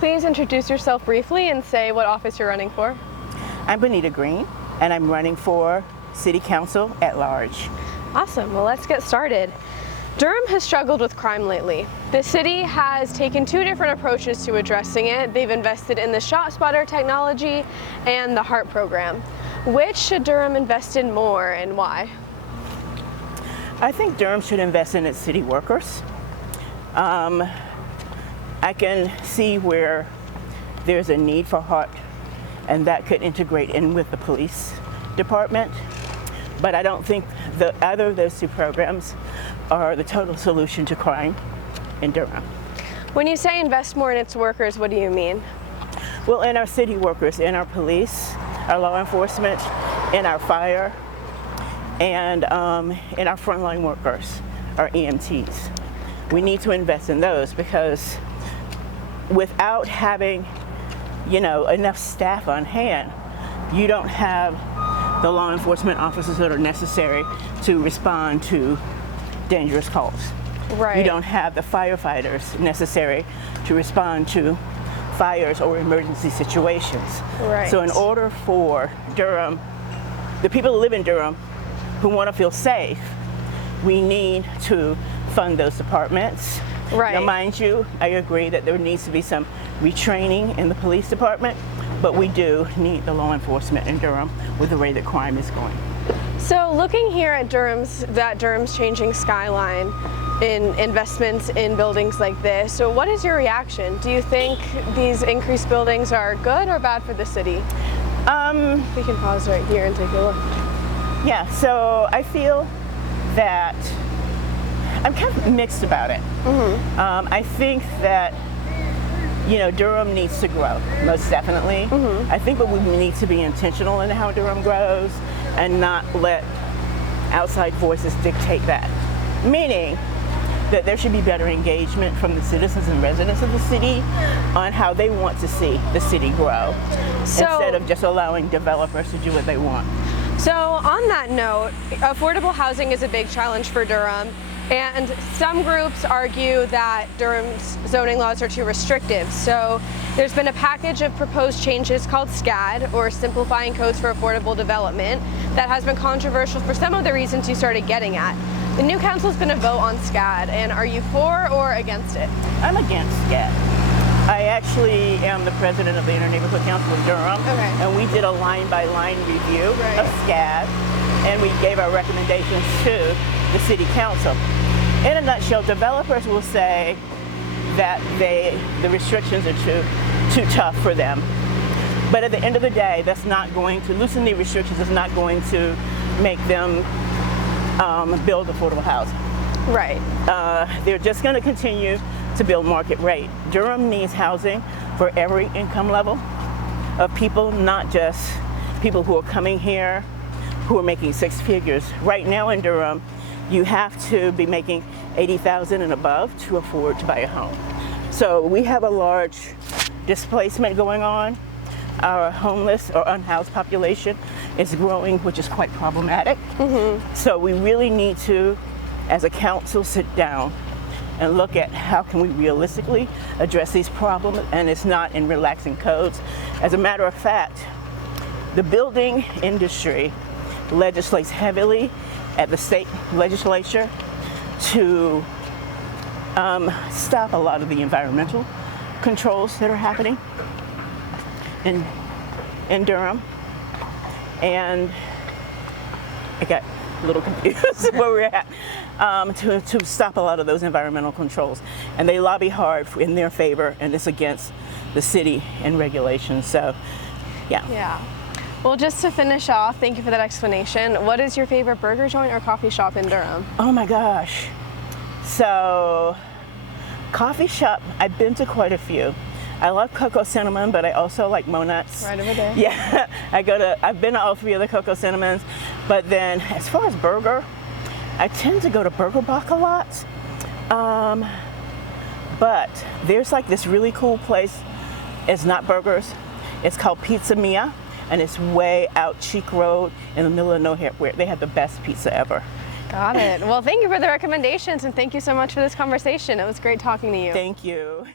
please introduce yourself briefly and say what office you're running for? I'm Bonita Green, and I'm running for City Council at large. Awesome, well let's get started. Durham has struggled with crime lately. The city has taken two different approaches to addressing it. They've invested in the ShotSpotter technology and the HEART program. Which should Durham invest in more and why? I think Durham should invest in its city workers. I can see where there's a need for HEART, and that could integrate in with the police department. But I don't think either of those two programs are the total solution to crime in Durham. When you say invest more in its workers, what do you mean? Well, in our city workers, in our police, our law enforcement, in our fire, and in our frontline workers, our EMTs. We need to invest in those because without having, enough staff on hand, you don't have the law enforcement officers that are necessary to respond to dangerous calls. Right. You don't have the firefighters necessary to respond to fires or emergency situations. Right. So in order for Durham, the people who live in Durham who want to feel safe, we need to fund those departments. Right. Now, mind you, I agree that there needs to be some retraining in the police department, but we do need the law enforcement in Durham with the way that crime is going. So looking here at Durham's changing Skyline in investments in buildings like this, so what is your reaction? Do you think these increased buildings are good or bad for the city? We can pause right here and take a look. Yeah, so I feel that I'm kind of mixed about it. Mm-hmm. I think that Durham needs to grow, most definitely. Mm-hmm. I think that we need to be intentional in how Durham grows and not let outside voices dictate that. Meaning that there should be better engagement from the citizens and residents of the city on how they want to see the city grow, instead of just allowing developers to do what they want. So on that note, affordable housing is a big challenge for Durham. And some groups argue that Durham's zoning laws are too restrictive. So there's been a package of proposed changes called SCAD, or Simplifying Codes for Affordable Development, that has been controversial for some of the reasons you started getting at. The new council's going to vote on SCAD, and are you for or against it? I'm against SCAD. I actually am the president of the Inter-Neighborhood Council in Durham, and we did a line-by-line review of SCAD, and we gave our recommendations to the City Council. In a nutshell, developers will say that the restrictions are too tough for them. But at the end of the day, that's not going to loosen the restrictions. Is not going to make them build affordable housing. Right. They're just going to continue to build market rate. Durham needs housing for every income level of people, not just people who are coming here who are making six figures. Right now in Durham, you have to be making $80,000 and above to afford to buy a home. So we have a large displacement going on. Our homeless or unhoused population is growing, which is quite problematic. Mm-hmm. So we really need to, as a council, sit down and look at how can we realistically address these problems, and it's not in relaxing codes. As a matter of fact, the building industry legislates heavily at the state legislature to stop a lot of the environmental controls that are happening in Durham. And I got a little confused where we're at, to stop a lot of those environmental controls. And they lobby hard in their favor, and it's against the city and regulations. So, yeah. Yeah. Well, just to finish off, thank you for that explanation. What is your favorite burger joint or coffee shop in Durham? Oh my gosh. So, coffee shop, I've been to quite a few. I love Cocoa Cinnamon, but I also like Monuts. Right over there. Yeah, I've been to all three of the Cocoa Cinnamons. But then, as far as burger, I tend to go to Burger Bach a lot. But there's like this really cool place. It's not burgers. It's called Pizza Mia. And it's way out Cheek Road in the middle of nowhere, where they have the best pizza ever. Got it. Well, thank you for the recommendations, and thank you so much for this conversation. It was great talking to you. Thank you.